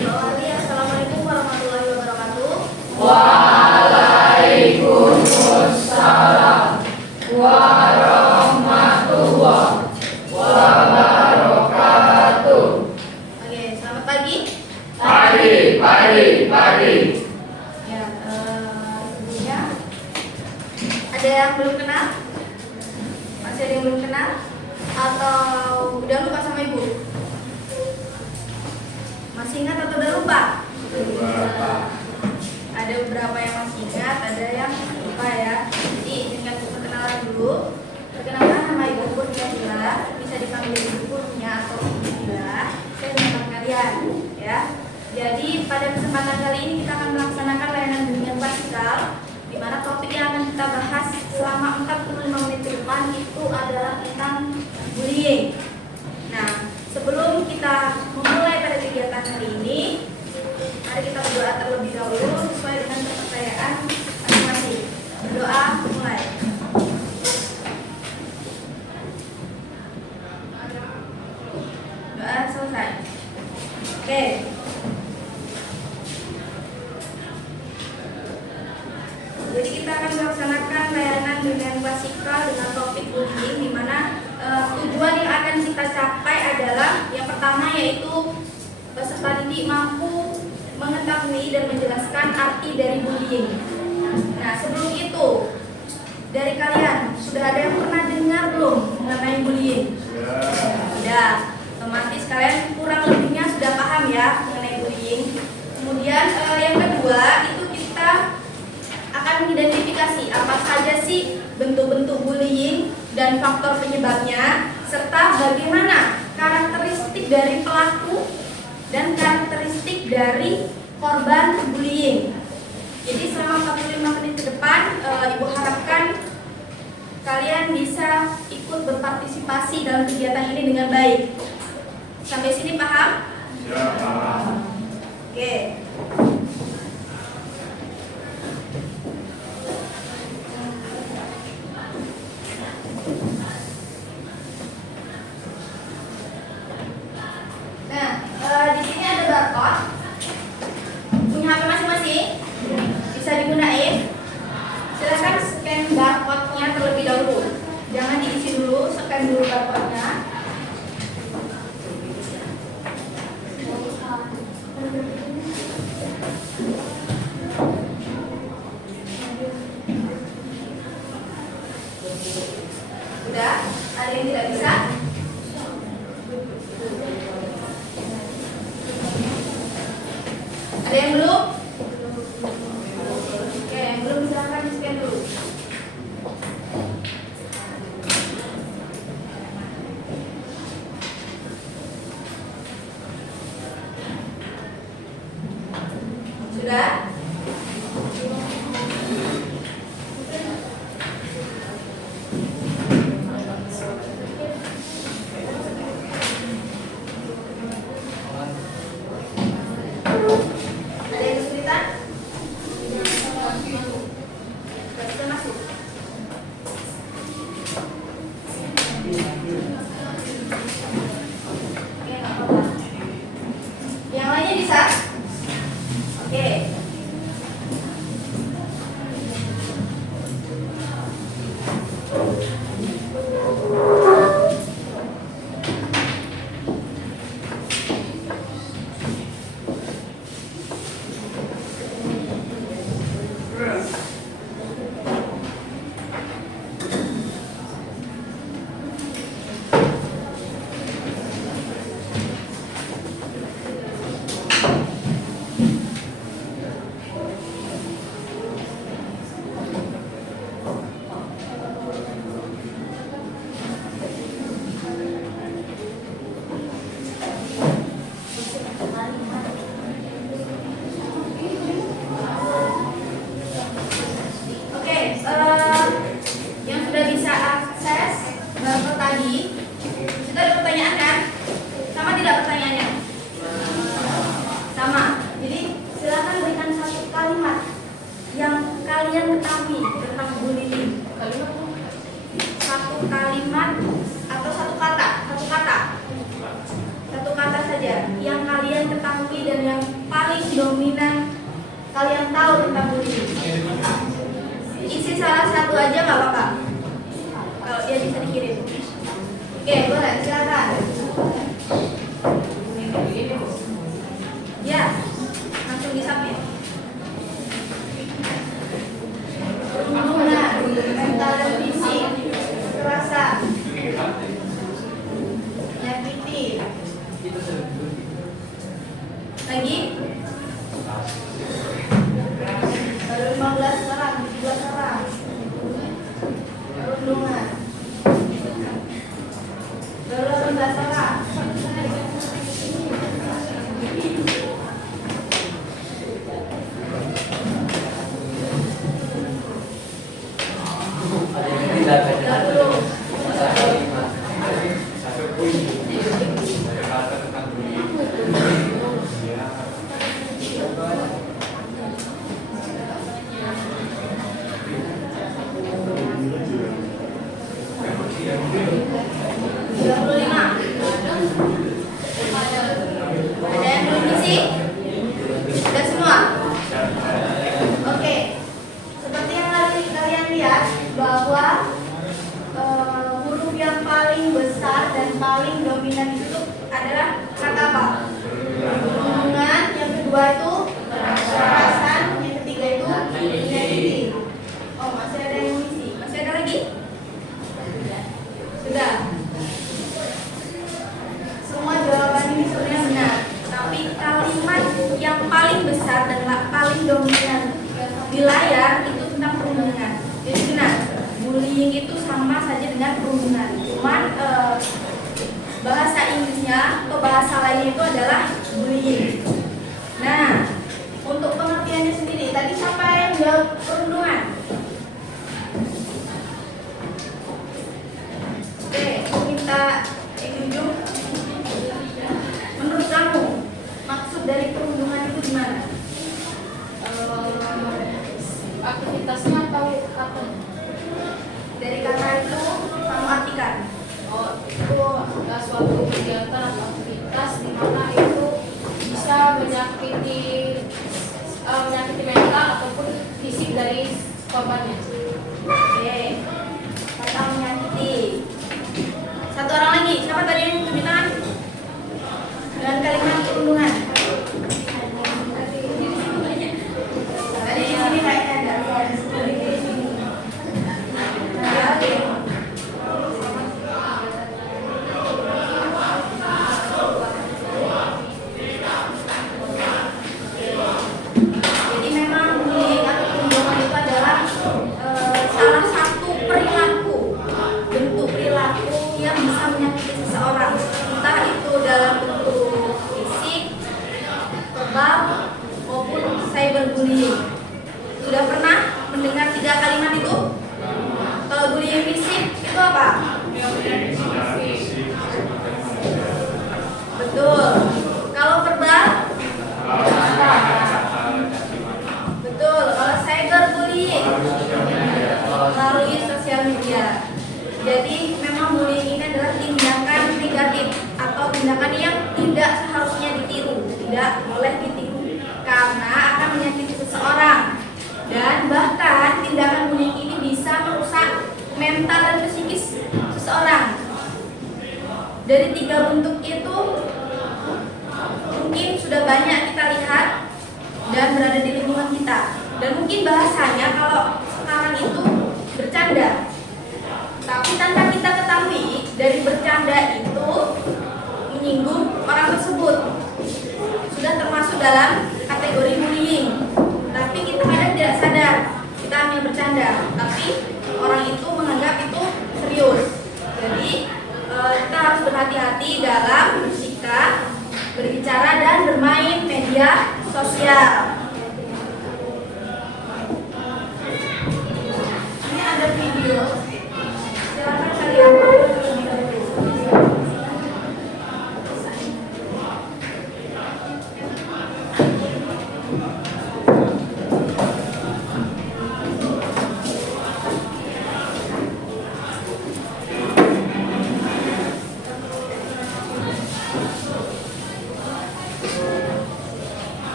Assalamualaikum warahmatullahi wabarakatuh. Waalaikumsalam warahmatullahi wabarakatuh. Oke, selamat pagi. Pagi. Ya, sebelumnya ada yang belum kenal? Masih ada yang belum kenal? Atau udah lupa sama ibu? Masih ingat atau udah lupa? Ada beberapa yang masih ingat, ada yang lupa ya. Jadi dengan perkenalan dulu. Perkenalkan, nama ibu Purnia, bisa dipanggil ibu Purnia atau ibu Bila. Saya teman kalian, ya. Jadi pada kesempatan kali ini kita akan melaksanakan layanan bimbingan klasikal, di mana topik yang akan kita bahas selama 45 menit ke depan itu adalah tentang bullying. Nah, sebelum kita memulai pada kegiatan hari ini, mari kita berdoa terlebih dahulu sesuai dengan kepercayaan masing-masing. Berdoa mulai. Doa selesai. Oke. Jadi kita akan melaksanakan layanan bimbingan klasikal dengan topik bullying, di mana tujuan yang akan kita capai adalah yang pertama yaitu peserta didik mampu mengetahui dan menjelaskan arti dari bullying. Nah, sebelum itu dari kalian sudah ada yang pernah dengar belum mengenai bullying? Sudah. Otomatis kalian kurang lebihnya sudah paham ya mengenai bullying. Kemudian yang kedua itu kita akan mengidentifikasi apa saja sih bentuk-bentuk bullying dan faktor penyebabnya, serta bagaimana karakteristik dari pelaku dan karakteristik dari korban bullying. Jadi selama 45 menit ke depan Ibu harapkan kalian bisa ikut berpartisipasi dalam kegiatan ini dengan baik. Sampai sini paham? Ya, paham. Oke. Di sini ada barcode. Punya HP masing-masing? Bisa digunain? Silakan scan barcode-nya terlebih dahulu. Jangan diisi dulu, scan dulu barcode-nya. Sudah? Ada yang tidak bisa? Ada yang belum? Oke, yang belum silahkan di-scan dulu. Sudah? Ada yang kesulitan? Bisa masuk. Oke, nggak apa-apa. Yang lainnya bisa? Oke. paling dominan kalian tahu tentang bullying? Isi salah satu aja nggak apa-apa. Kalau dia bisa dikirim. Oke, boleh, silakan. Ya, langsung disubmit. Perundungan, mental dan fisik, kekerasan, nyakiti. Lagi? Baru 15 orang, 17 orang. Perundungan. Baru 18 orang. Bahasa Inggrisnya atau bahasa lainnya itu adalah bullying. Nah, untuk pengertiannya sendiri, tadi siapa yang jawab perundungan? Oke, minta ditunjuk. Menurut kamu, maksud dari perundungan itu gimana? Aktivitasnya atau kata? Dari kata itu kamu artikan. Oh, itu suatu kegiatan atau aktivitas di mana itu bisa menyakiti mental ataupun fisik dari korbannya. Oke, kata menyakiti. Satu orang lagi, siapa tadi yang tunjuk tangan? Dengan kalimat perundungan. Tadi di sini kayaknya ada. Sudah pernah mendengar 3 kalimat itu? Kalau bullying fisik itu apa? Betul. Kalau verbal? Betul. Kalau cyberbullying? Melalui sosial media. Jadi memang bullying ini adalah tindakan negatif atau tindakan yang tidak seharusnya ditiru, tidak boleh ditiru karena akan menyakiti seseorang. Dan bahkan tindakan bullying ini bisa merusak mental dan psikis seseorang. Dari 3 bentuk itu mungkin sudah banyak kita lihat dan berada di lingkungan kita. Dan mungkin bahasanya kalau sekarang itu bercanda. Tapi tanpa kita ketahui dari bercanda itu menyinggung orang tersebut sudah termasuk dalam kategori bullying. Tapi kita kadang tidak sadar kita hanya bercanda, tapi orang itu menganggap itu serius. Jadi kita harus berhati-hati dalam bersikap, berbicara dan bermain media sosial. Ini ada video, silakan kalian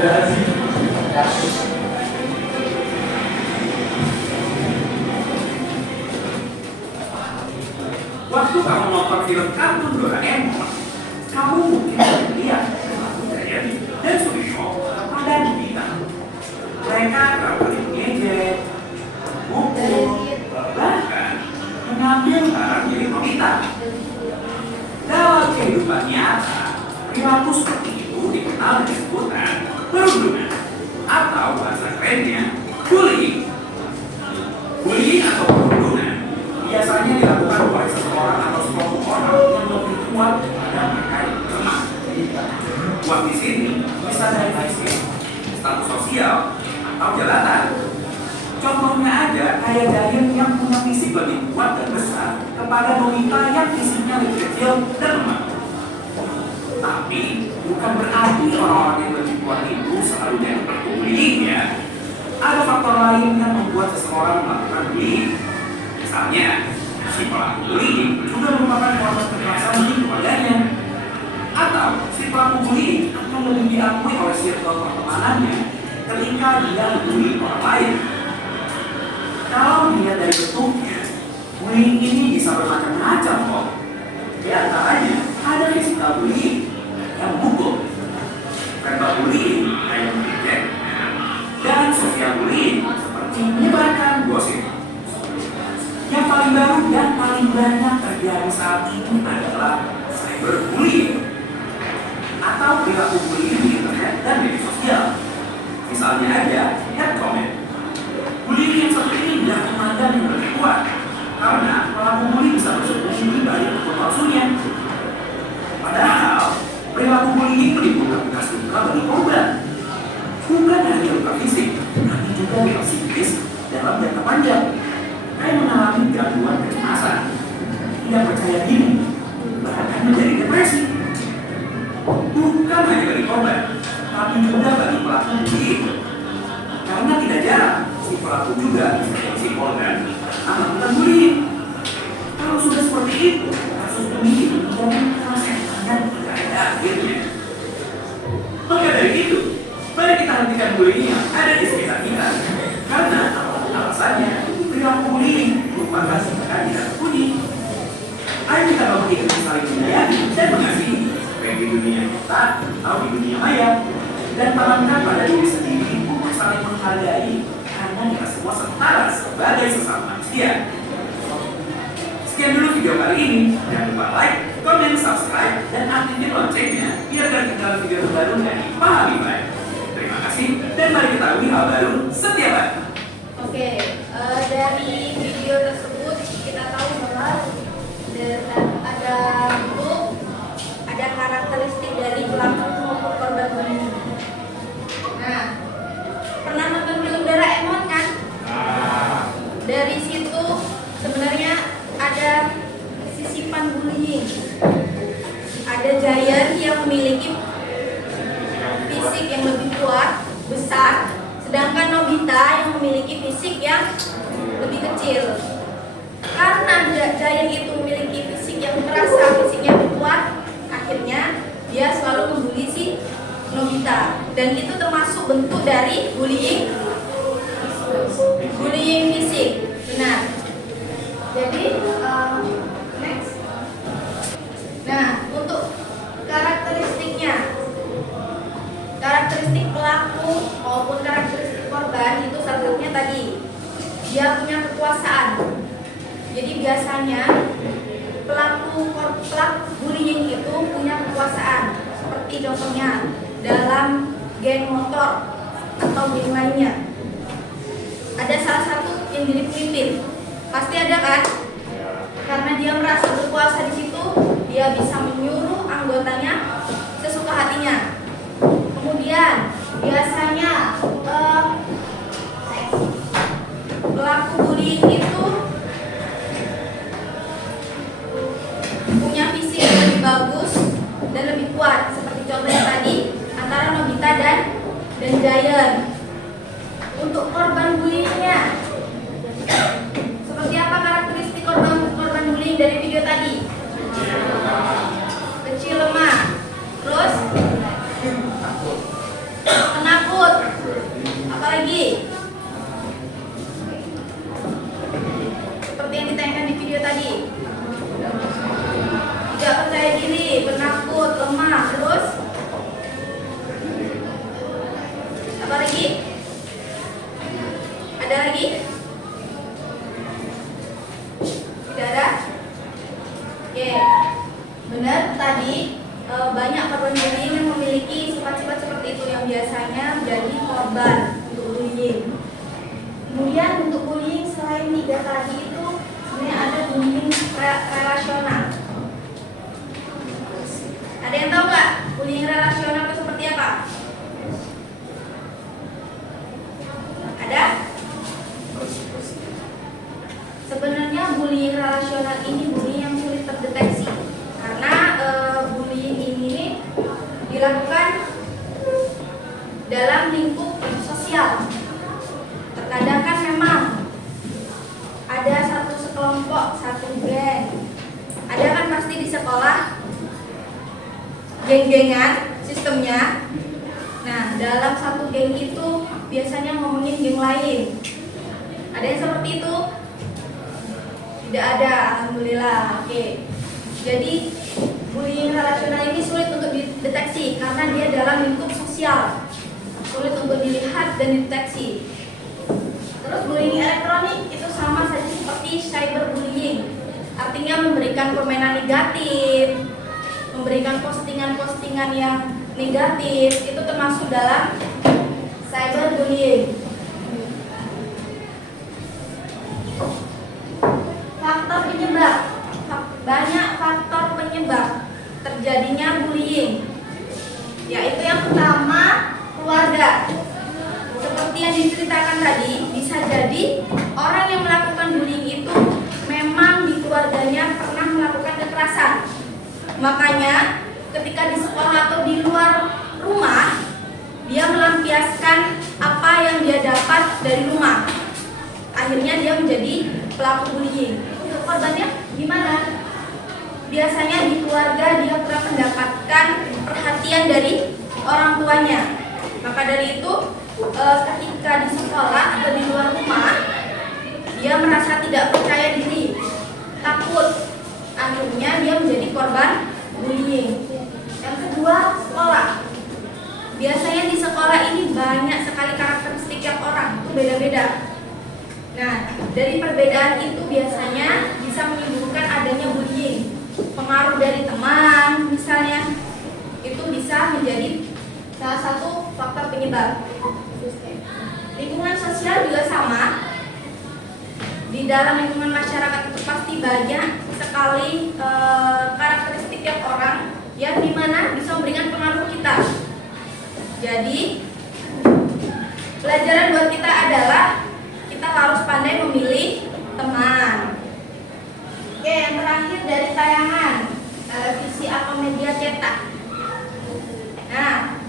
Waktu kamu nonton film kartun Doraemon, kamu mungkin lihat Brian dan Suryo pada Nobita. Mereka kerap kali ngejek, mukul, bahkan mengambil barang milik Nobita. Dalam kehidupan nyata, perilaku seperti itu dikenal dengan sebutan perundungan atau bahasa kerennya bullying. Bullying atau perundungan biasanya dilakukan oleh seseorang atau sekelompok orang yang lebih kuat pada mereka yang lemah. Kuat di sini bisa dari fisik, status sosial, atau jabatan. Contohnya aja kayak Giant yang punya fisik lebih kuat dan besar kepada Nobita yang fisiknya lebih kecil dan lemah. Tapi bukan berarti orang-orang yang lebih kuat itu selalu jadi bullying ya. Ada faktor lain yang membuat seseorang melakukan bullying. Misalnya, si pelaku bullying juga merupakan korban kekerasan di keluarganya. Atau si pelaku bullying akan lebih diakui oleh circle pertemanannya ketika dia membuli orang lain. Kalau dilihat dari bentuknya, bullying ini bisa bermacam-macam kok. Di antaranya ada physical bullying yang memukul, verbal bullying yang mengejek, dan social bullying seperti menyebarkan gosip. Yang paling baru dan paling banyak terjadi saat ini adalah cyberbullying atau perilaku bullying di internet dan media sosial. Misalnya aja head comment. Bullying yang seperti ini tidak memandang yang lebih kuat karena pelaku bullying bisa bersembunyi di balik akun palsunya. Padahal perilaku bullying menimbulkan bekas luka bagi korban. Bukan hanya luka fisik, tapi juga luka psikis dalam jangka panjang. Kayak mengalami gangguan kecemasan, tidak percaya diri, bahkan menjadi depresi. Bukan hanya bagi korban, tapi juga bagi pelaku bullying. Karena tidak jarang, si pelaku juga bisa jadi si korban melakukan bullying. Kalau sudah seperti itu, kasus bullying menjadi proses dan tidak ada akhirnya. Maka dari itu, mari kita hentikan bullying yang ada di sekitar kita. Karena alasannya, perilaku bullying merupakan tindakan tidak terbunyi. Ayo kita bangkit saling menyayangi dan mengasihi, baik di dunia nyata atau di dunia maya, dan tanamkan pada diri sendiri untuk saling menghargai karena kita semua setara sebagai sesama manusia. Sekian dulu video kali ini. Jangan lupa like, komen, subscribe, dan aktifin loncengnya biar gak ketinggalan video terbaru dari Pahami Baik. Terima kasih dan mari ketahui hal baru setiap hari. Oke, dari video tersebut kita tahu bahwa ada karakteristik dari pelaku maupun korban bullying. Nah, pernah nonton film Doraemon kan? Dari situ sebenarnya ada sisipan bullying. Ada Giant yang memiliki fisik yang lebih kuat, besar, sedangkan Nobita yang memiliki fisik yang lebih kecil. Karena Giant itu memiliki fisik yang terasa, fisiknya lebih kuat, akhirnya dia selalu membuli si Nobita. Dan itu termasuk bentuk dari bullying fisik. Benar. Jadi next. Nah, untuk karakteristiknya, karakteristik pelaku maupun karakteristik korban itu salah satunya tadi dia punya kekuasaan. Jadi biasanya pelaku bullying itu punya kekuasaan. Seperti contohnya dalam geng motor atau geng lainnya. Ada salah satu yang jadi pemimpin. Pasti ada kan? Karena dia merasa berkuasa di situ, dia bisa menyuruh anggotanya sesuka hatinya. Kemudian biasanya pelaku bullying itu punya fisik yang lebih bagus dan lebih kuat, seperti contohnya tadi antara Nobita dan Giant. Untuk korban bullyingnya, seperti apa karakteristik korban bullying dari video tadi? lagi? Seperti yang ditayangkan di video tadi. Tidak percaya diri, penakut, lemah, terus apa lagi? Ada lagi? Tidak ada? Oke, benar tadi banyak korban bullying yang memiliki sifat-sifat seperti itu yang biasanya menjadi korban untuk bullying. Kemudian untuk bullying selain 3 tadi itu sebenarnya ada bullying relasional. Ada yang tahu nggak bullying relasional itu seperti apa? Ada? Sebenarnya bullying relasional ini bullying yang sulit terdeteksi karena bullying ini dilakukan dalam lingkup sosial. Terkadang kan memang ada satu sekelompok, satu geng. Ada kan pasti di sekolah geng-gengan sistemnya. Nah, dalam satu geng itu biasanya ngomongin geng lain. Ada yang seperti itu? Tidak ada, alhamdulillah. Oke. Jadi bullying relasional ini sulit untuk dideteksi karena dia dalam lingkup sosial. Sulit untuk dilihat dan dideteksi. Terus bullying elektronik itu sama saja seperti cyberbullying. Artinya memberikan permainan negatif, memberikan postingan-postingan yang negatif, itu termasuk dalam cyberbullying. Faktor penyebab. Banyak faktor penyebab terjadinya bullying. Yaitu yang pertama, keluarga. Seperti yang diceritakan tadi, bisa jadi orang yang melakukan bullying itu memang di keluarganya pernah melakukan kekerasan. Makanya ketika di sekolah atau di luar rumah, dia melampiaskan apa yang dia dapat dari rumah. Akhirnya dia menjadi pelaku bullying. Untuk korbannya gimana? Biasanya di keluarga dia pernah mendapatkan perhatian dari orang tuanya. Maka dari itu ketika di sekolah atau di luar rumah, dia merasa tidak percaya diri, takut. Akhirnya dia menjadi korban bullying. Yang kedua, sekolah. Biasanya di sekolah ini banyak sekali karakteristik yang orang, itu beda-beda. Nah, dari perbedaan itu biasanya bisa menimbulkan adanya bullying. Pengaruh dari teman misalnya, itu bisa menjadi salah satu faktor penyebab. Lingkungan sosial juga sama. Di dalam lingkungan masyarakat itu pasti banyak sekali karakteristik yang orang yang dimana bisa memberikan pengaruh kita. Jadi pelajaran buat kita adalah kita harus pandai memilih teman. Oke, yang terakhir dari tayangan televisi atau media cetak. Nah,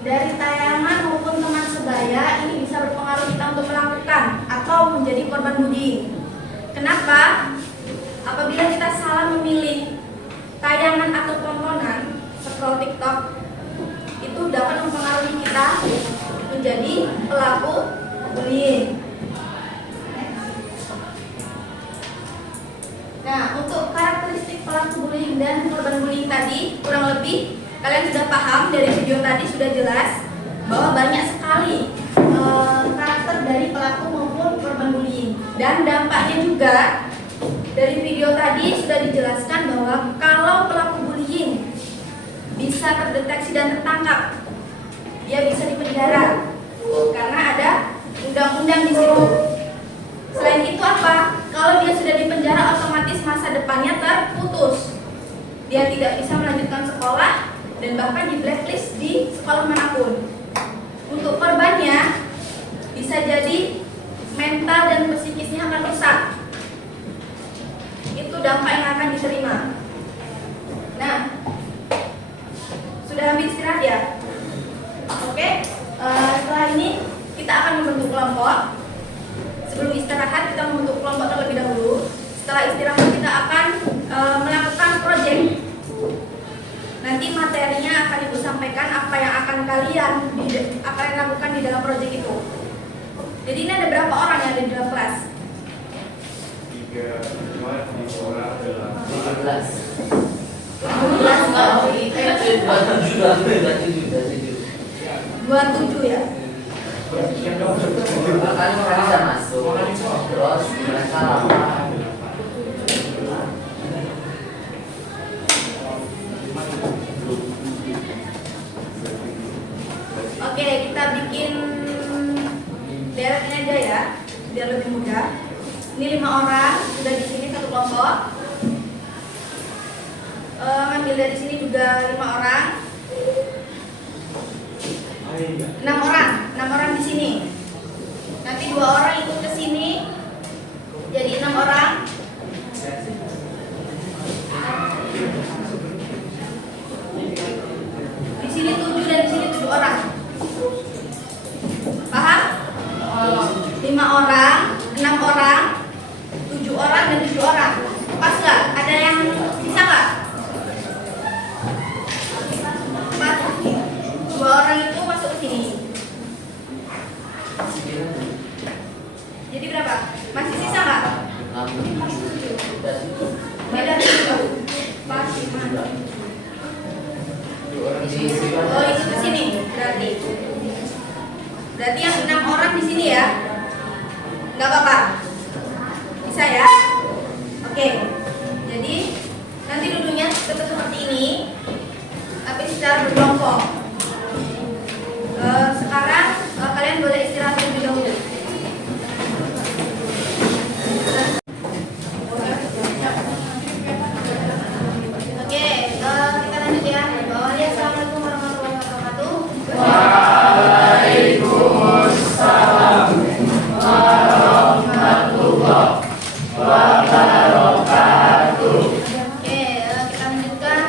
dari tayangan maupun teman sebaya ini bisa berpengaruh kita untuk melakukan atau menjadi korban bullying. Kenapa? Apabila kita salah memilih tayangan atau tontonan scroll TikTok, itu dapat mempengaruhi kita menjadi pelaku bullying. Nah, untuk karakteristik pelaku bullying dan korban bullying tadi kurang lebih kalian sudah paham dari video tadi, sudah jelas bahwa banyak sekali karakter dari pelaku maupun korban bullying. Dan dampaknya juga dari video tadi sudah dijelaskan bahwa kalau pelaku bullying bisa terdeteksi dan tertangkap, dia bisa dipenjara karena ada undang-undang di situ. Selain itu apa? Kalau dia sudah dipenjara, otomatis masa depannya terputus. Dia tidak bisa melanjutkan sekolah dan bahkan di blacklist di sekolah manapun. Untuk korbannya bisa jadi mental dan psikisnya akan rusak. Itu dampak yang akan diterima. Nah, sudah ambil istirahat ya? Oke, setelah ini kita akan membentuk kelompok. Sebelum istirahat kita membentuk kelompok terlebih dahulu. Setelah istirahat kita akan melakukan proyek. Nanti materinya akan Ibu sampaikan apa yang akan kalian kalian lakukan di dalam proyek itu. Jadi ini ada berapa orang yang ada di dalam kelas? 27 ya. Kan mereka bisa masuk, terus mereka lama. Oke, kita bikin deret ini aja ya, biar lebih mudah. Ini 5 orang sudah di sini satu kelompok. Ngambil dari sini juga 5 orang. 6 orang di sini. Nanti 2 orang ikut ke sini, jadi 6 orang. Di sini 7 dan di sini 7 orang. Paham? 5 orang, 6 orang, 7 orang dan 7 orang. Pas nggak? Ada yang bisa nggak? Pas. 2 orang itu masuk ke sini. Jadi berapa? Masih sisa nggak? Beda 7. Pas 5. Oh, ikut ke sini berarti. Berarti yang 6 orang di sini ya. Nggak apa-apa. Bisa ya? Oke. Jadi nanti duduknya tetap seperti ini, tapi secara berkelompok. Sekarang kalian boleh istirahat terlebih dahulu. Oke, kita lanjut ya. Bawahnya assalamualaikum warahmatullahi wabarakatuh. Waalaikumsalam warahmatullahi wabarakatuh. Oke, kita lanjutkan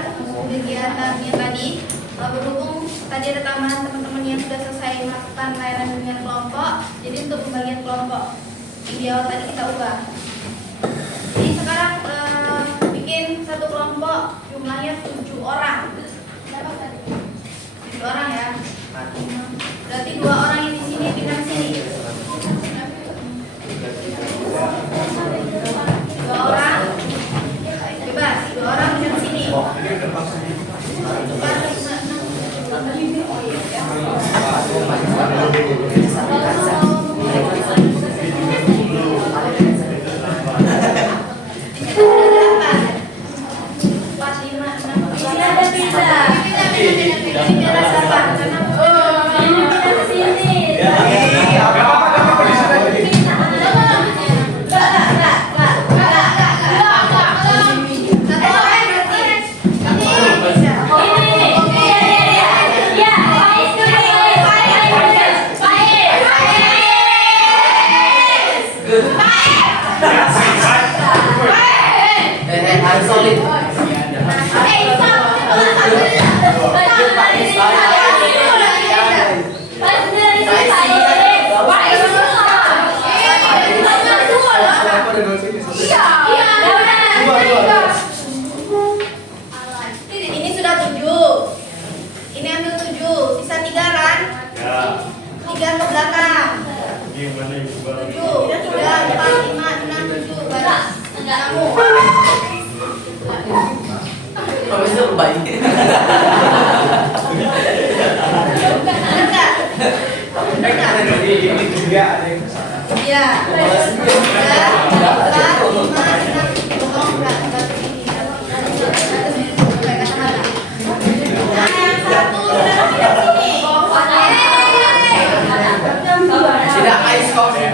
kegiatannya tadi. Berhubung tadi ada tambahan teman-teman yang sudah selesai melakukan layanan dengan kelompok, jadi untuk pembagian kelompok yang di awal tadi kita ubah. Jadi sekarang bikin satu kelompok jumlahnya 7 orang. 7 orang ya. Berarti 2 orang yang di sini pindah ke sini. 2 orang bebas, 2 orang pindah ke sini. Harus solid. Ini sudah 7. Ini ambil 7. Sisa 3 kan? 3 ke belakang. 7, 3, 4, 5, 6, 7. Balas. Kamu. Habis itu kembali. Iya. Tidak ice coffee.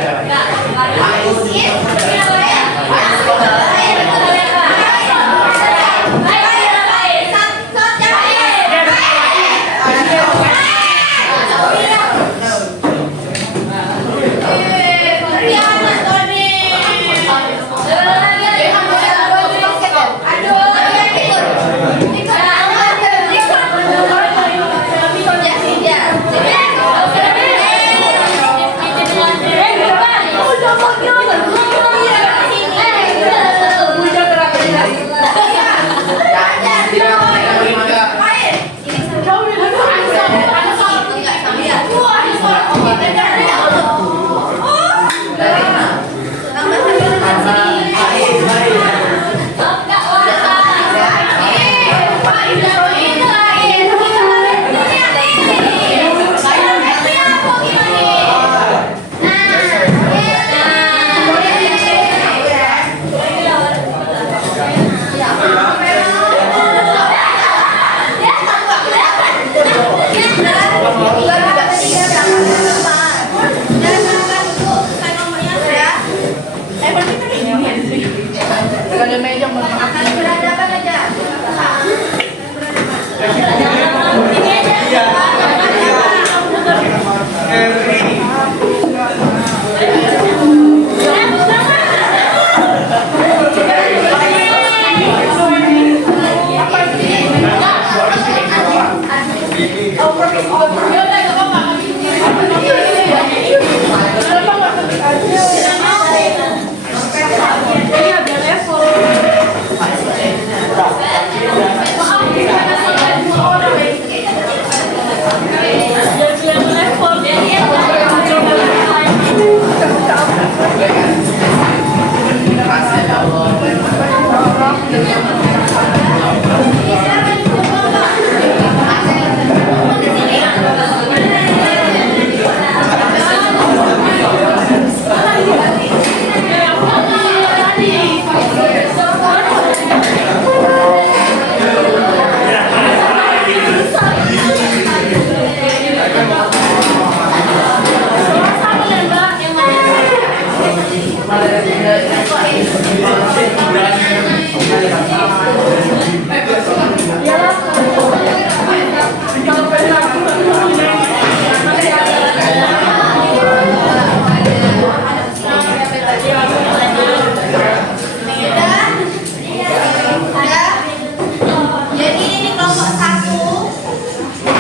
Jadi ini kelompok 1, 2,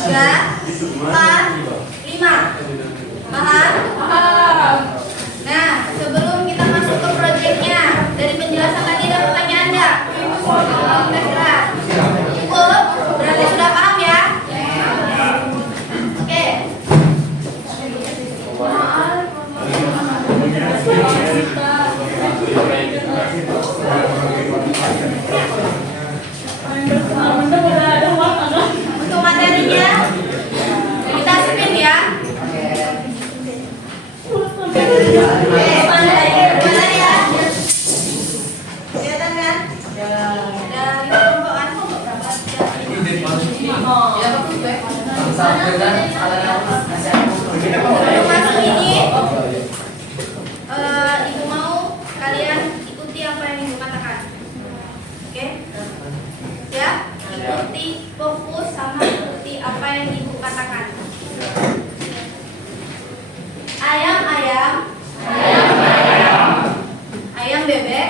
3, 4, 5. Paham? Nah, sebelum kita masuk ke proyeknya, dari penjelasan tadi ada pertanyaan nggak? Kira-kira cukup? Berarti sudah paham ya? Oke. Untuk materinya kita spin ya. Mana ya? Kelihatan kan? Dari kelompokan berapa? Masuk ini, ibu mau kalian ikuti apa yang ibu katakan. Oke? Ya, ikuti, fokus sama ikuti apa yang ibu katakan. Ayam-ayam, ayam bebek,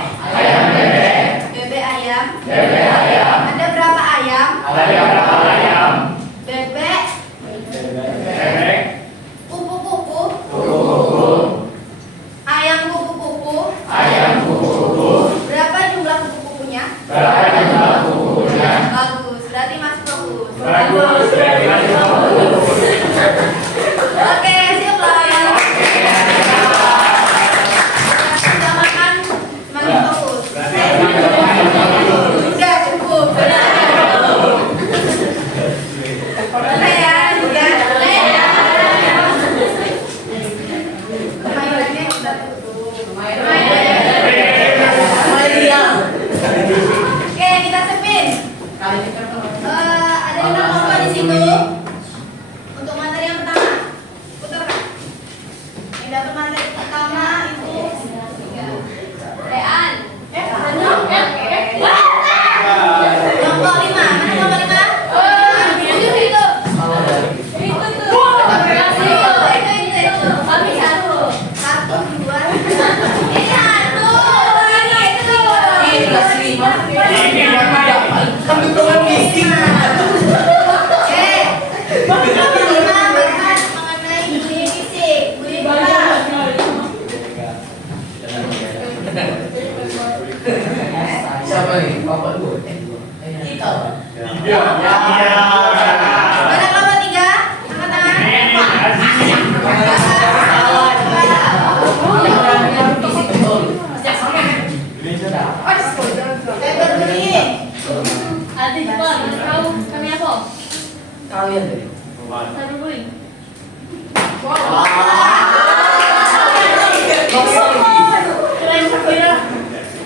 bebek ayam, ada berapa ayam? Bebek, kupu-kupu, ayam kupu-kupu, berapa jumlah kupu-kupunya? Bagus, berarti masih bagus. Oke, siap lah. Sudah makan, semakin fokus. Udah cukup. Boleh ya, juga. Mainannya sudah tutup. Oke, kita spin. Ada 5 kelompok di situ. Untuk materi yang pertama, putarkan. Yang dapat materi pertama itu Rean. Kelompok 5. Mana kelompok 5? Itu. Satu, dua. Ini satu. Mengenai dunia fisik. Siapa nih? Bapak dulu. Kita. Mana kelompok 3? Angkat tangan. Saya berdiri. Adik Pak, kau kami apa? Kalian deh. Satu guling. Kalian kira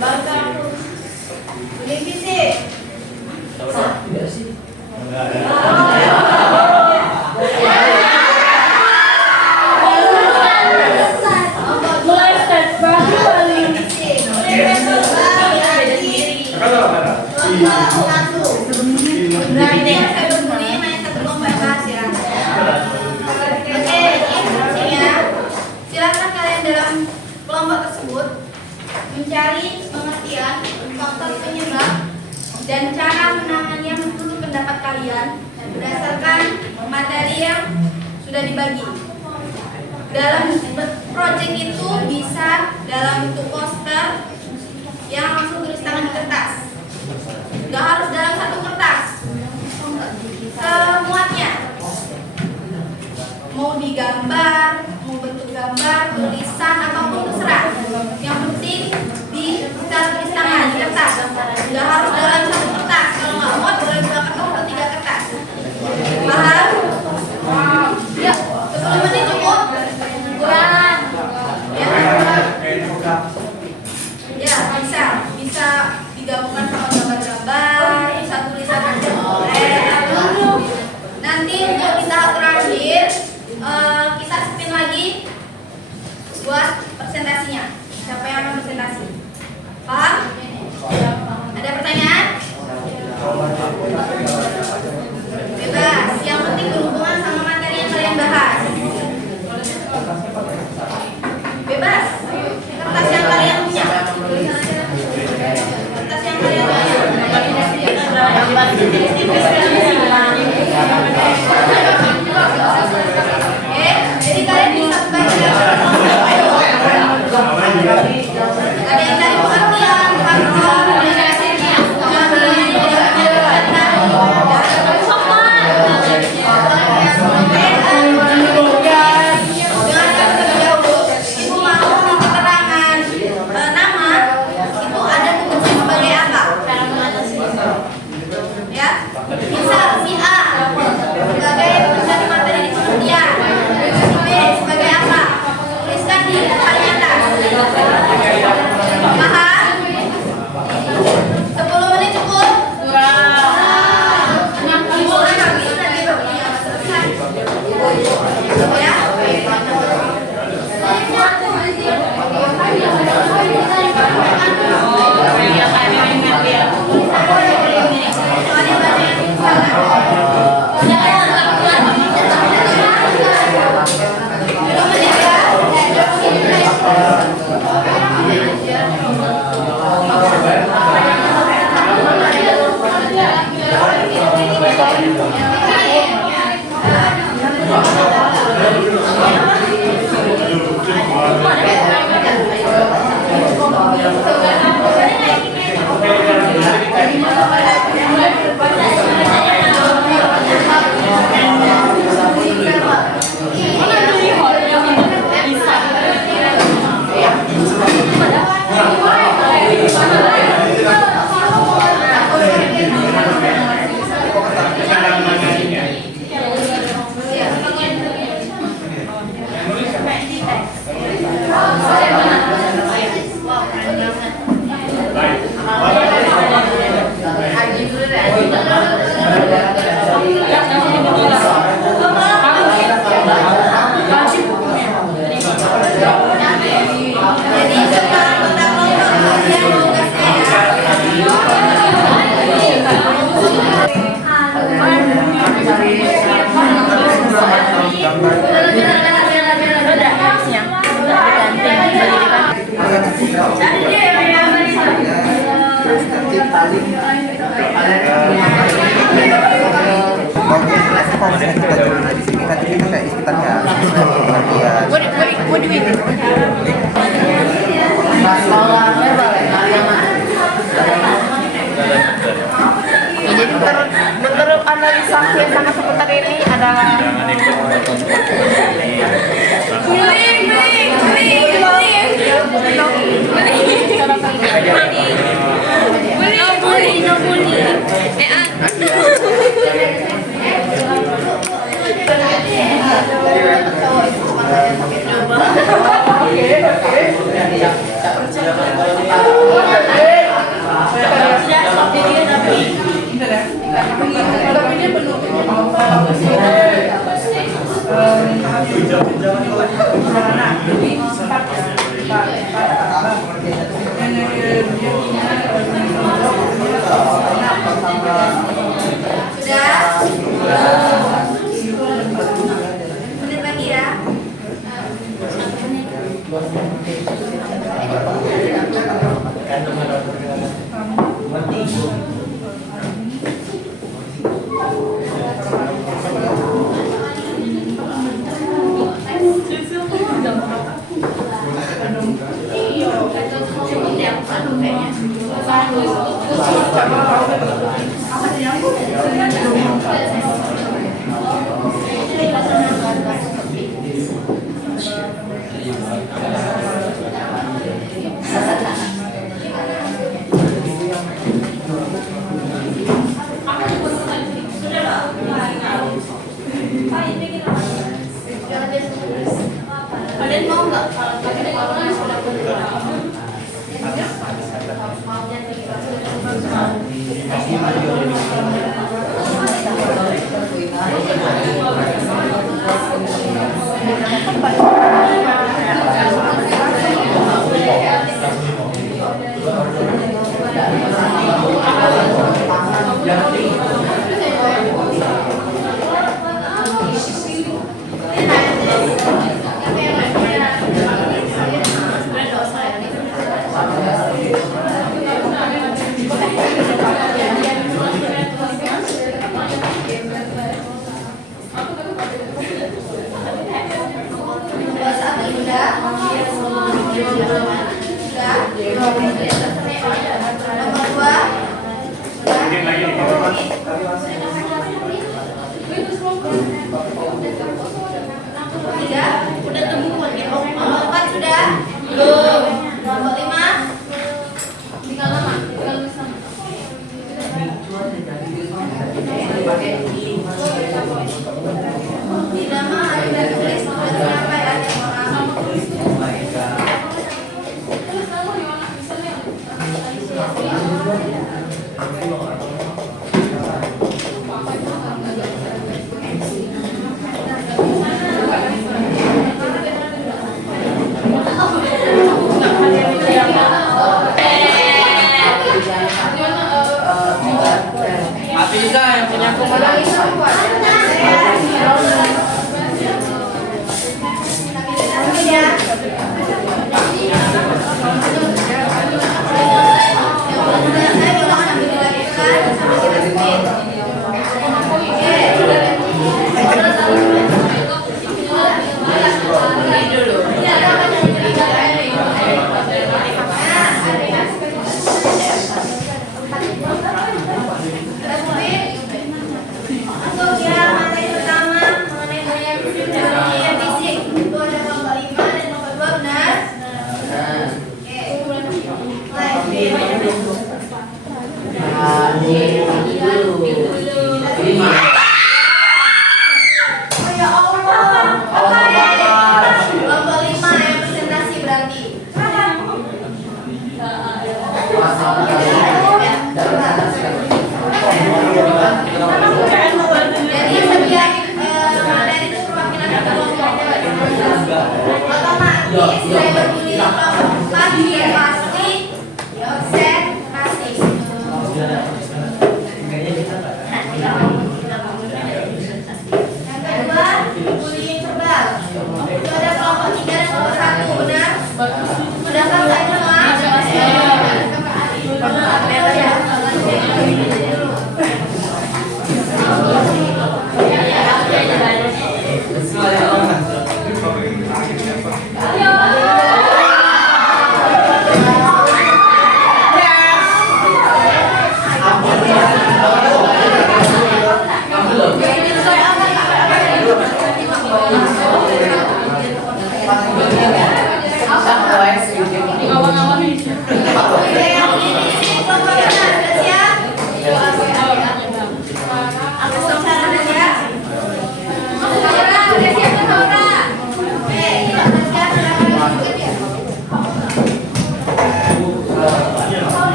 bangsa Dunia fisik. Tidak sih. mulai start berarti paling Fisik. Kelompok 1. Berarti yang saya berdiri main satu kelompok bahas ya. Oke, ini fungsinya. sudah dibagi. Dalam project itu bisa dalam bentuk poster yang langsung tulis tangan di kertas. Nggak harus dalam satu kertas. Semuanya. Mau digambar, mau bentuk gambar, tulisan, apapun terserah. Yang penting bisa tulis tangan di kertas. Nggak harus dalam satu kertas. Kalau nggak mau boleh 2 kertas atau 3 kertas. Paham? Ya, 10 menit cukup. Kurang. Ya, bisa digabungkan sama gambar-gambar, bisa tulisan aja boleh. Nanti untuk di tahap terakhir kita spin lagi buat presentasinya. Siapa yang akan presentasi? Paham? Ada pertanyaan? Bebas. Yang penting berhubungan sama materi yang kalian bahas. Bebas. Kertas yang kalian punya. Kertas yang kalian punya. Jadi kalian bisa baca. Ada yang dari pengertian, kalau misalnya kita jualan di sini nanti kita kayak istiqannya jadi menurut analisa yang sangat seputar ini adalah menit lagi ya. Kalian mau nggak kalau kalian orang sudah berdoa? Udah temukan ya? Nomor 4 sudah? Belum. Nomor 5? Tinggal lama, tinggal sama. Di nama ada tulis nomor siapa ya? Ada orang. Bisa yang punya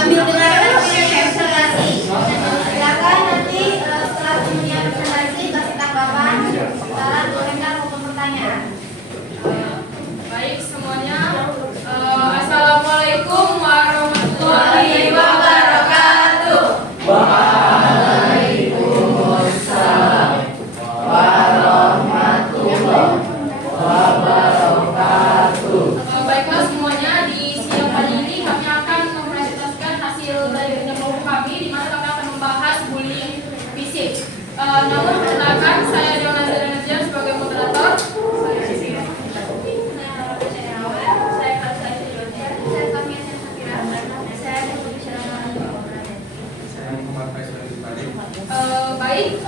Sambil dengarkan presentasi. Silakan nanti setelah kemudian presentasi kasih tanggapan, saran, komentar maupun pertanyaan. Baik semuanya, Assalamualaikum warahmatullahi wabarakatuh. Waalaikumsalam warahmatullahi wabarakatuh. Baiklah semuanya, di siang hari ini kami akan mempresentasikan hasil dari kelompok kami di mana kami akan membahas bullying fisik. Namun perkenalkan, saya Diona Zanaja sebagai moderator. Baik,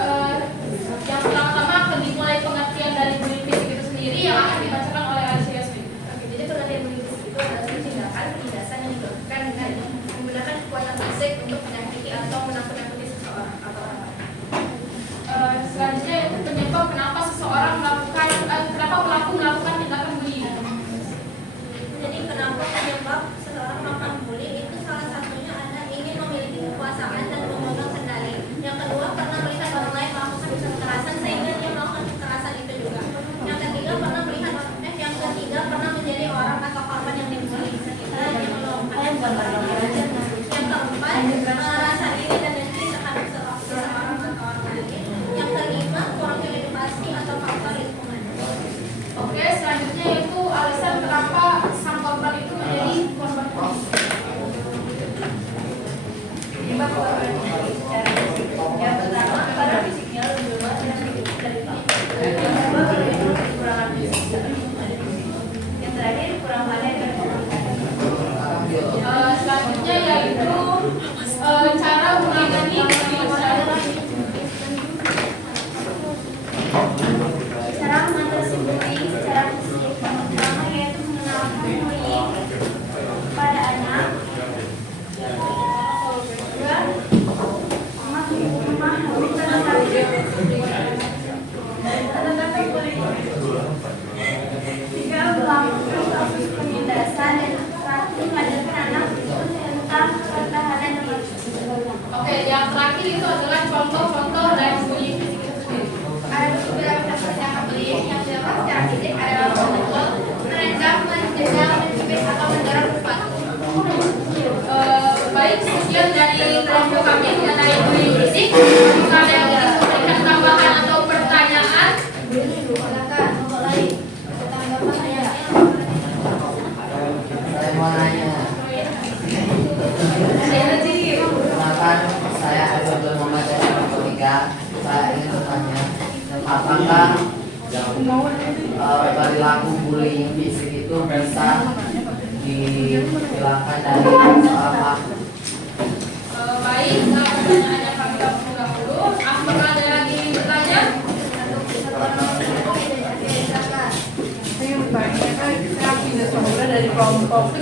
yang pertama-tama akan dimulai pengertian dari bullying fisik itu sendiri yang akan dibacakan oleh Alicia Yasmin. Oke, jadi pengertian bullying fisik itu adalah tindakan tindasan yang dilakukan dengan menggunakan kekuatan fisik untuk menyakiti atau menakut-nakuti seseorang atau orang lain. Selanjutnya itu penyebab kenapa pelaku melakukan tindakan bullying. Jadi kenapa penyebab seseorang melakukan bullying itu salah satunya adalah ingin memiliki kekuasaan dan memegang kendali. Yang kedua, karena melihat orang lain melakukan kekerasan sehingga dia melakukan kekerasan itu juga. Yang ketiga, pernah pernah menjadi orang atau korban yang dibully sehingga dia melakukan kekerasan. Yang keempat, rasa iri dan dengki terhadap seseorang atau orang lain. Yang kelima, kurangnya edukasi atau faktor lingkungan. Oke, selanjutnya itu alasan kenapa sang korban itu menjadi korban bullying. Penyebab korban bullying secara fisik. Yang pertama, karena fisiknya lebih lemah dan sedikit dari faktor. Yang kedua, karena kekurangan fisik secara yang terakhir, kurang pandai dan Selanjutnya yaitu cara menangani bullying. cara mengatasi bullying secara fisik. Yang pertama yaitu mengenalkan bullying pada anak. Kedua, memahami tentang bullying. Tiga, melakukan proses penindasan dan terakhir mengajarkan anak tentang pertahanan diri. Oke, yang terakhir itu adalah contoh-contoh dari bullying fisik itu sendiri. Ada beberapa kasus yang bullying yang dilakukan secara fisik adalah memukul, menendang, menjejak, mencubit atau mendorong sepatu. Baik, sekian dari kelompok kami mengenai bullying fisik. Apakah ada yang ingin memberikan tambahan atau pertanyaan? Silakan, kelompok lain. Tetangga pertanyaannya. Saya mau nanya. Kenapa saya sebelum membaca kelompok 3, saya ingin bertanya, apakah perilaku bullying fisik itu bisa dihilangkan dari seorang pelaku? Baik, pertanyaannya kami gabung dahulu. Apakah ada lagi yang bertanya? Saya bertanya, saya tidak semudah dari kelompok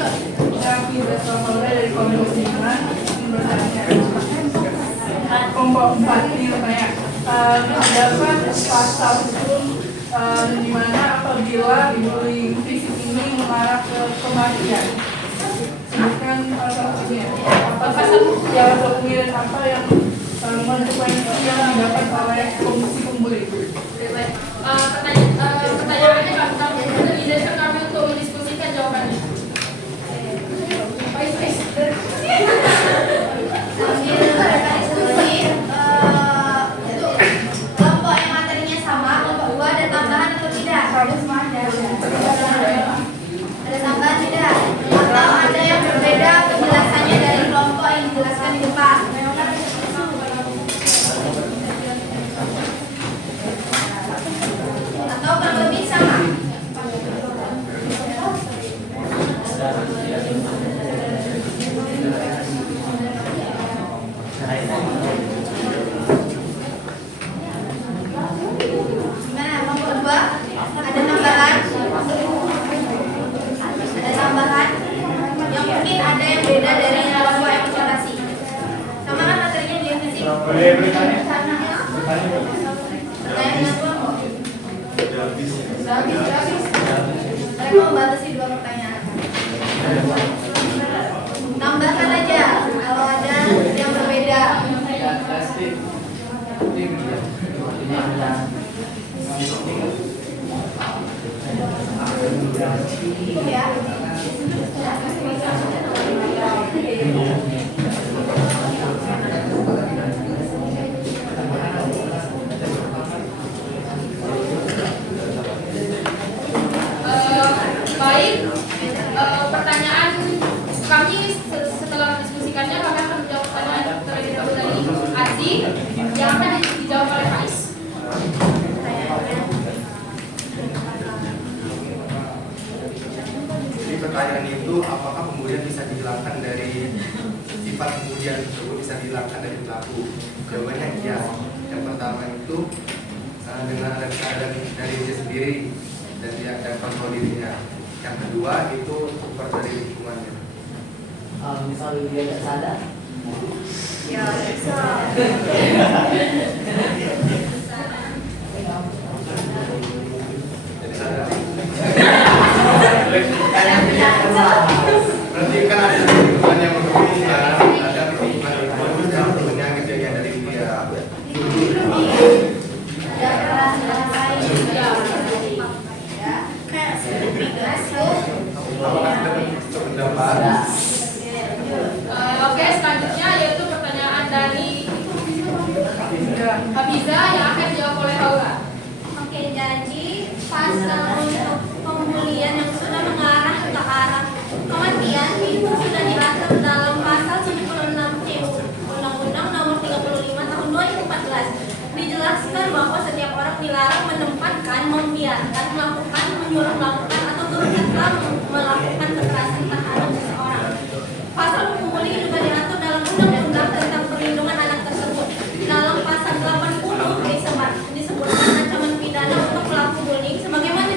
kelompok 4 ini bertanya, dapat pasal hukum di mana apabila bullying fisik ini mengarah ke kematian? Sebutkan pasal hukumnya. Apa pasal yang hukumnya dan apa yang konsekuensi yang didapat oleh komisi pembuli? Baik, pertanyaannya kami izinkan kami untuk mendiskusikan jawabannya. Baik. Sambil mereka diskusi, untuk kelompok yang materinya sama, kelompok 2 ada tambahan atau tidak? Ada tambahan tidak? Atau ada yang berbeda penjelasannya dari kelompok yang dijelaskan di depan? Atau kurang lebih sama? Gimana kelompok 2? Ada tambahan? Ada tambahan? Yang mungkin ada yang beda dari kelompok yang presentasi. Sama kan materinya di fisik? Pertanyaan kelompok? Habis. Saya mau batasi 2 pertanyaan. Tambahkan aja kalau ada yang berbeda. Cukup ya. sifat pembulian tersebut bisa dihilangkan dari pelaku? Jawabannya iya. Yang pertama itu dengan ada kesadaran dari diri sendiri dan dia ada kontrol dirinya. Yang kedua itu support dari lingkungannya. Misalnya dia tidak sadar. Ya, bisa. Jadi sadar. Berarti kan ada lingkungan yang mendukung, ada lingkungan yang punya kejadian dari dia. Apakah sudah pendapat? Oke, selanjutnya yaitu pertanyaan dari Hafiza yang akan dijawab oleh Aura. Oke, jadi pasal untuk pembulian yang sudah mengarah ke arah kematian itu sudah diatur dalam pasal 76 CU Undang-Undang Nomor 35 Tahun 2014. Dijelaskan bahwa setiap orang dilarang menempatkan, membiarkan, melakukan, menyuruh melakukan atau turut serta melakukan kekerasan terhadap seseorang. Pasal pembulian juga diatur dalam Undang-Undang tentang Perlindungan Anak tersebut. Dalam pasal 80 disebutkan ancaman pidana untuk pelaku bullying sebagaimana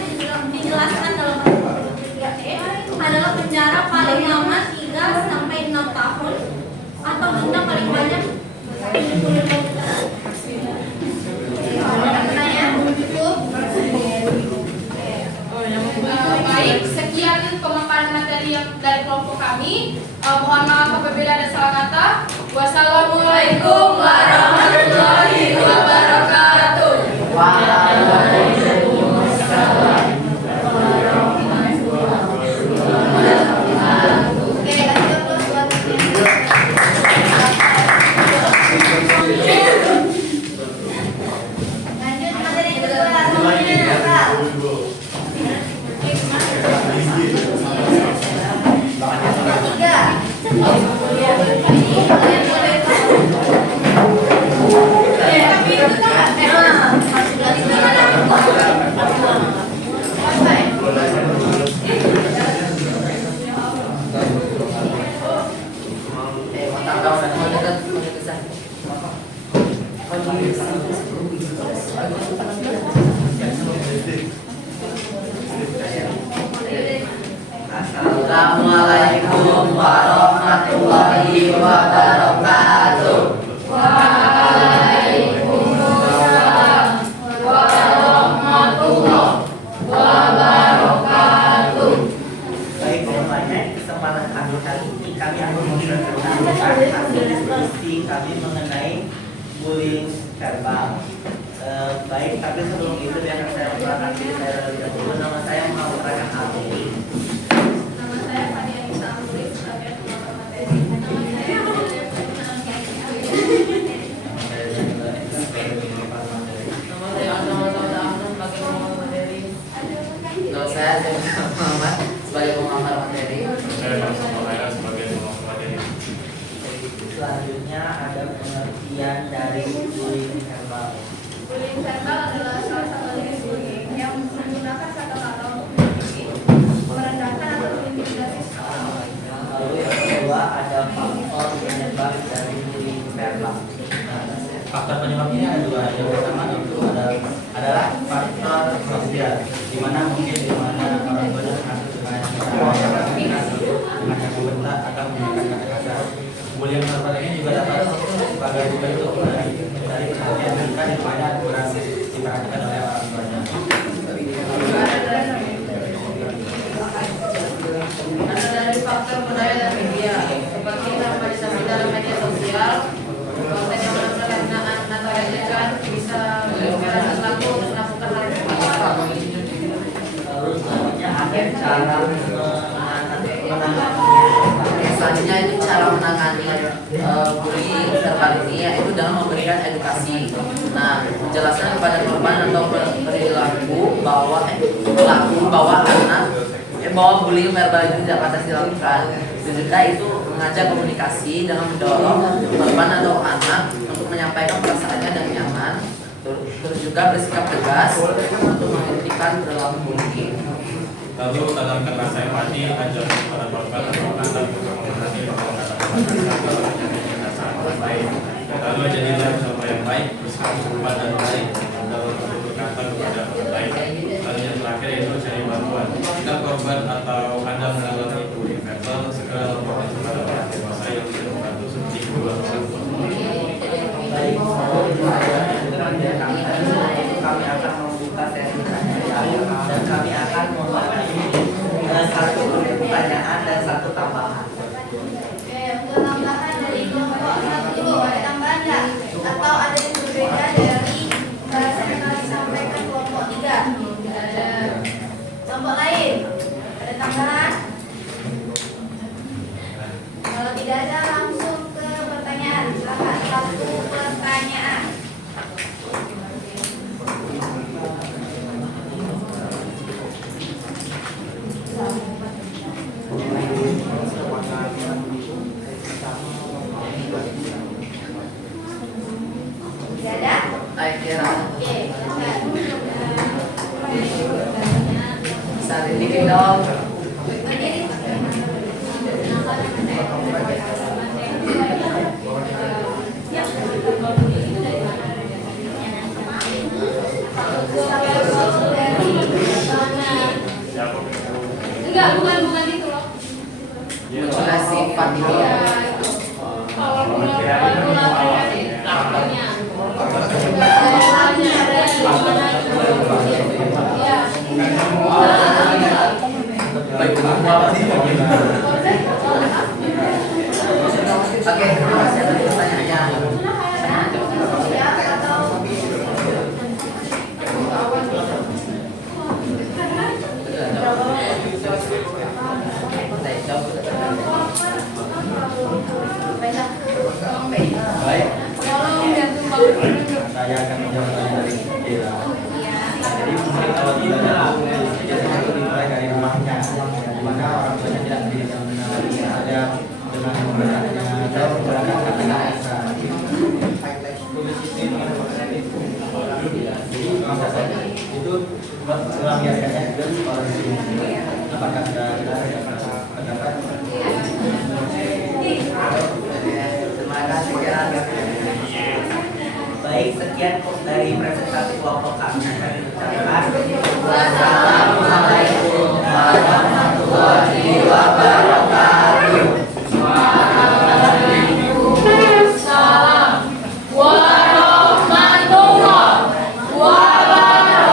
dijelaskan dalam pasal 3E adalah penjara paling lama 3 sampai 6 tahun atau denda paling banyak 75 juta. Baik, sekian pemaparan materi yang dari kelompok kami. Mohon maaf apabila ada salah kata. Wassalamualaikum warahmatullahi wabarakatuh. Waalaikumsalam. Lanjut materi kedua. Assalamualaikum warahmatullahi wabarakatuh. Waalaikumsalam warahmatullahi wabarakatuh. Baik, semuanya, kesempatan kami kali ini kami akan mempresentasikan hasil diskusi kami mengenai bullying verbal. Baik, tapi sebelum itu biarkan saya memperkenalkan diri saya terlebih dahulu. Nama saya Muhammad Rakan Alwi. Nama saya Fani Anissa Amuri sebagai pengamat materi. Nama saya Kalau saya Muhammad sebagai pengamat materi. Selanjutnya ada pengertian dari bullying verbal. bullying verbal adalah salah satu jenis bullying yang menggunakan kata-kata untuk menyakiti, merendahkan atau mengintimidasi seseorang. Lalu yang kedua ada faktor penyebab dari bullying verbal. Faktor penyebabnya ada dua. Yang pertama itu adalah faktor sosial, di mana mungkin di mana orang banyak dengan yang membentak atau menggunakan kata kasar. Bullying verbal ini juga dapat sebagai bentuk dari perhatian kita di mana kurang diperhatikan oleh orang tuanya. Ada dari faktor budaya dan media, seperti normalisasi dalam media sosial, konten yang menghinaan atau ejekan bisa menginspirasi pelaku untuk melakukan hal yang salah. Lalu selanjutnya ada cara menangani. Selanjutnya itu cara menangani bullying verbal ini yaitu dengan memberikan edukasi. Nah, menjelaskan kepada korban atau perilaku bahwa pelaku bahwa bahwa bullying verbal itu tidak pantas dilakukan. Dan juga itu mengajak komunikasi dengan mendorong korban atau anak untuk menyampaikan perasaannya dan nyaman. Terus juga bersikap tegas untuk menghentikan perilaku bullying. Lalu dalam kata saya tadi ajak para korban atau anak untuk menghadapi perkataan Lalu jadilah contoh yang baik, bersikap dan baik dalam berkata kepada orang lain. Lalu yang terakhir yaitu cari bantuan. Jika korban atau Anda mengalami bullying verbal, segera laporkan kepada orang dewasa yang bisa membantu seperti guru atau orang tua. Baik, kami akan membuka sesi tanya dan kami akan membahas satu pertanyaan dan satu tambahan. Oke, untuk tambahan dari kelompok 1 dulu, ada tambahan nggak? Atau ada yang berbeda dari bahasan yang telah disampaikan kelompok 3? Ada. Kelompok lain? Ada tambahan? Kalau tidak ada, langsung ke pertanyaan. Silakan, satu pertanyaan. Tidak ada? Saya kira Oke, silakan. bisa dikit dong. Berdiri. Enggak, bukan itu loh. Sudah sifat dia. Kalau Baik, oke, terima kasih atas pertanyaannya. Baik, saya akan menjawab pertanyaan dari Dila. Jadi kalau tidak ada biasanya itu dimulai dari rumahnya, di mana orang tuanya tidak mengenal ada dengan memberatnya atau berangkat kata Aisyah. Jadi masa saja itu ulang biasanya itu orang di sini. Apakah ada pendapat? Terima kasih ya. Baik, sekian dari presentasi kelompok kami. Kami ucapkan wassalamualaikum warahmatullahi wabarakatuh. Waalaikumsalam warahmatullahi wabarakatuh.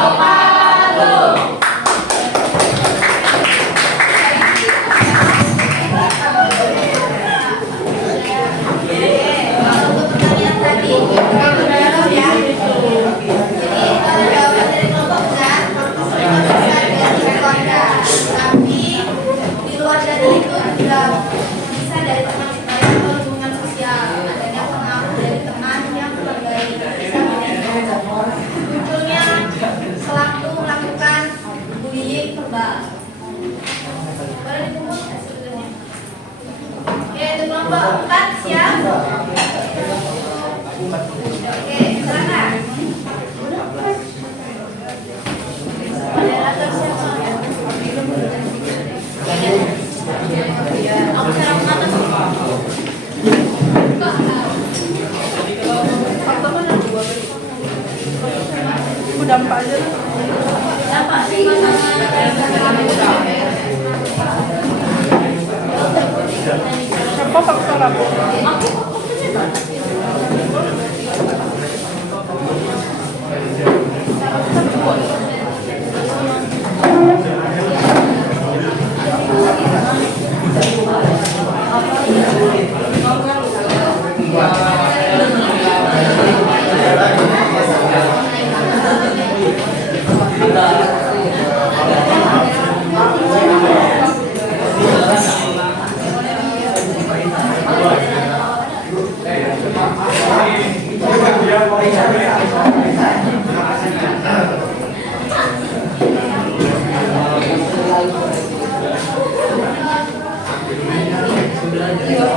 Dampak aja. Dampak sih. Apa faktor apa? Iya.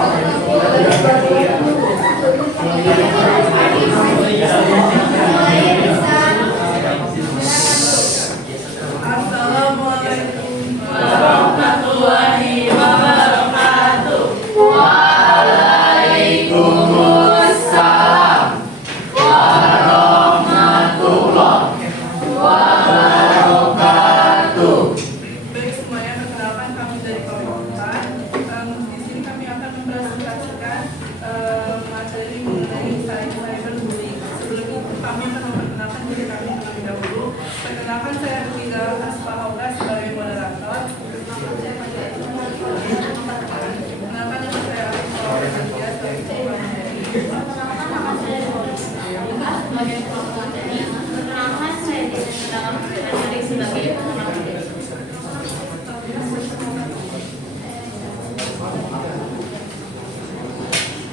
Perkenalkan nama saya sebagai kelompok materi. Perkenalkan saya dalam materi sebagai penerang materi.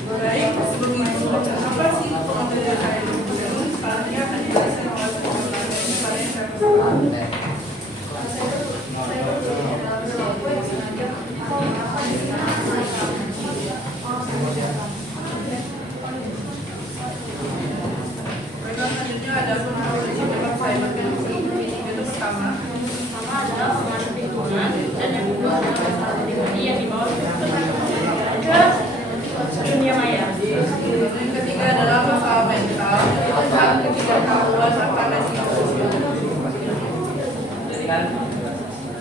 Baik, sebelum itu apa sih pengambilan saya dulu? Selanjutnya akan dijelaskan oleh kepada yang saya perkenalkan. Selanjutnya ada pengaruh dari tempat saya berkreasi. Itu pertama Adalah pengaruh lingkungan dan yang kedua adalah strategi pribadi yang dibawa ke dunia maya. yang ketiga adalah masalah mental. Yang ketiga ketahuan akan resiko.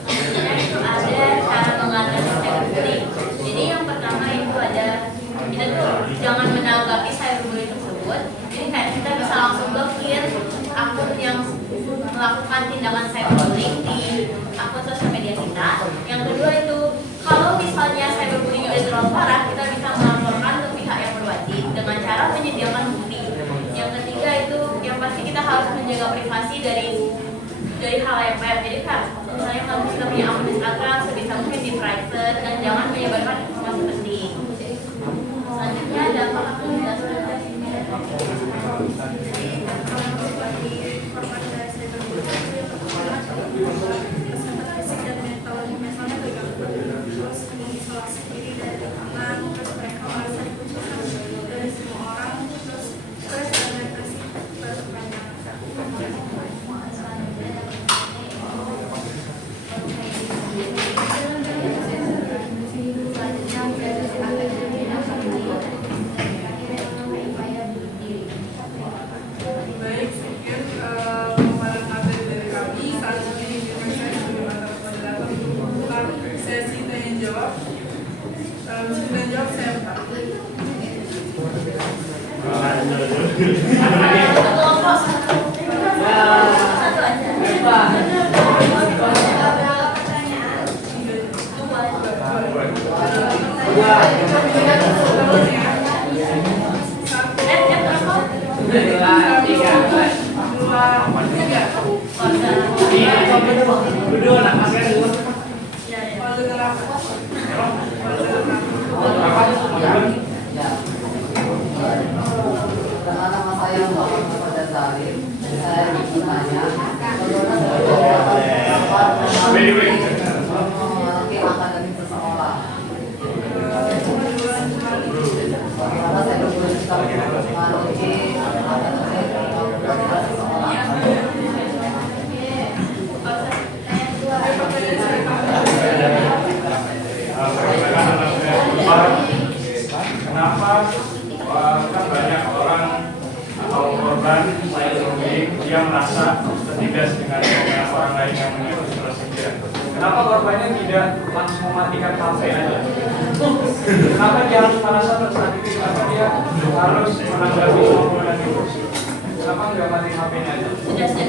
Selanjutnya itu ada cara mengatasi cyberbullying. Jadi yang pertama itu ada kita tuh jangan menanggapi cyberbullying tersebut. Jadi kayak kita bisa langsung blokir akun yang melakukan tindakan cyberbullying di akun sosial media kita. Yang kedua itu kalau misalnya cyberbullying udah terlalu parah, kita bisa melaporkan ke pihak yang berwajib dengan cara menyediakan bukti. Yang ketiga itu yang pasti kita harus menjaga privasi dari hal yang banyak. Jadi kan misalnya kalau kita punya akun Instagram sebisa mungkin di private dan jangan menyebarkan informasi penting. Selanjutnya ada apa Baik, sekian pemaparan materi dari kami. Selanjutnya diizinkan saya sebagai mata moderator untuk membuka sesi tanya jawab. Sesi tanya jawab saya buka. Karena nama saya Muhammad Fajar Salim, saya ingin tanya memiliki akademik seseorang. Bagaimana saya berguna memiliki akademik seseorang? Kenapa kan banyak orang atau korban cyberbullying dia merasa tertindas dengan orang lain yang mengekspresi dia. Kenapa korbannya tidak langsung mematikan HP aja? Kenapa dia harus merasa tersakiti? Kenapa dia harus menanggapi omongan itu? Kenapa nggak mati HP-nya aja? Terima kasih.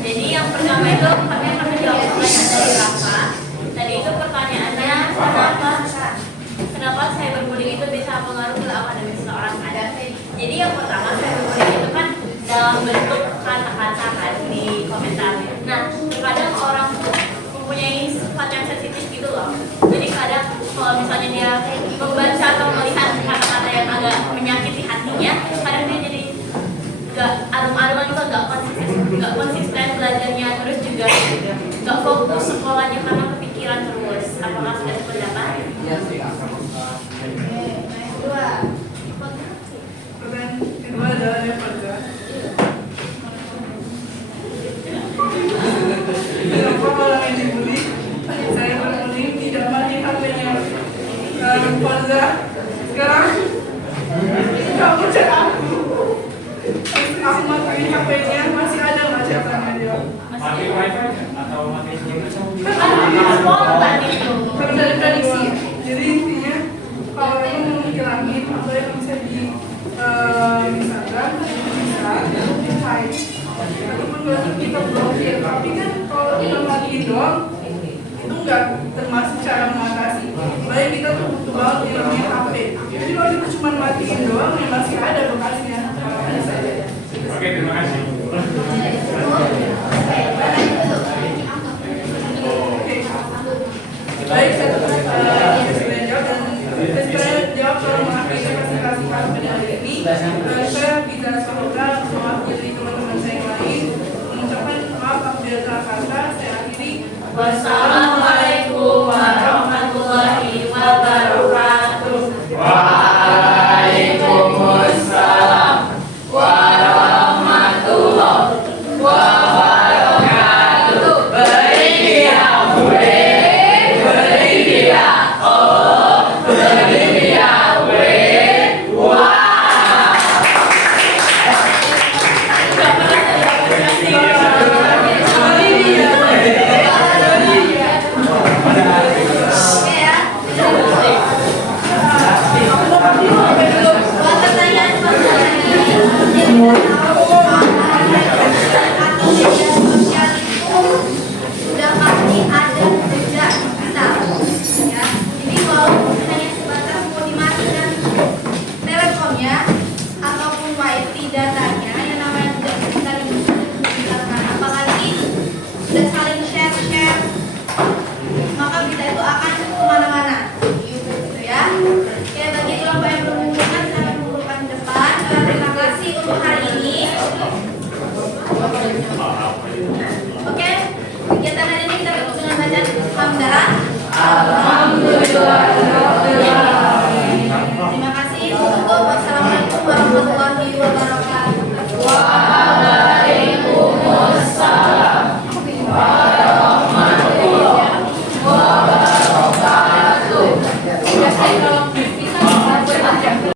Jadi yang pertama itu kami akan menjawab pertanyaan dari Rafa. Tadi itu pertanyaannya kenapa cyberbullying itu bisa mempengaruhi ke akademik seseorang ada. Jadi yang pertama cyberbullying itu kan dalam bentuk kata-kata kan di komentar. Nah kadang orang tuh mempunyai sifat yang sensitif gitu loh. Jadi kadang kalau misalnya dia membaca atau melihat kata-kata yang agak menyakiti hatinya, kadang dia jadi gak arum-aruman juga, gak konsisten belajarnya, terus juga gak fokus sekolahnya karena kepikiran terus. Apakah sudah sependapat? Iya sih. lain atau yang bisa di misalkan bisa di hide ataupun kalau kita blokir. Tapi kan kalau kita matiin doang itu nggak termasuk cara mengatasi. Soalnya kita tuh butuh banget yang namanya HP. Jadi kalau kita cuma matiin doang ya masih ada bekasnya. Oke, terima kasih. Baik, saya jawab dan saya jawab kalau mengapresiasi kami hari ini. Saya bisa sampaikan mewakili teman-teman saya yang lain mengucapkan maaf apabila salah kata. Saya akhiri. Wassalamualaikum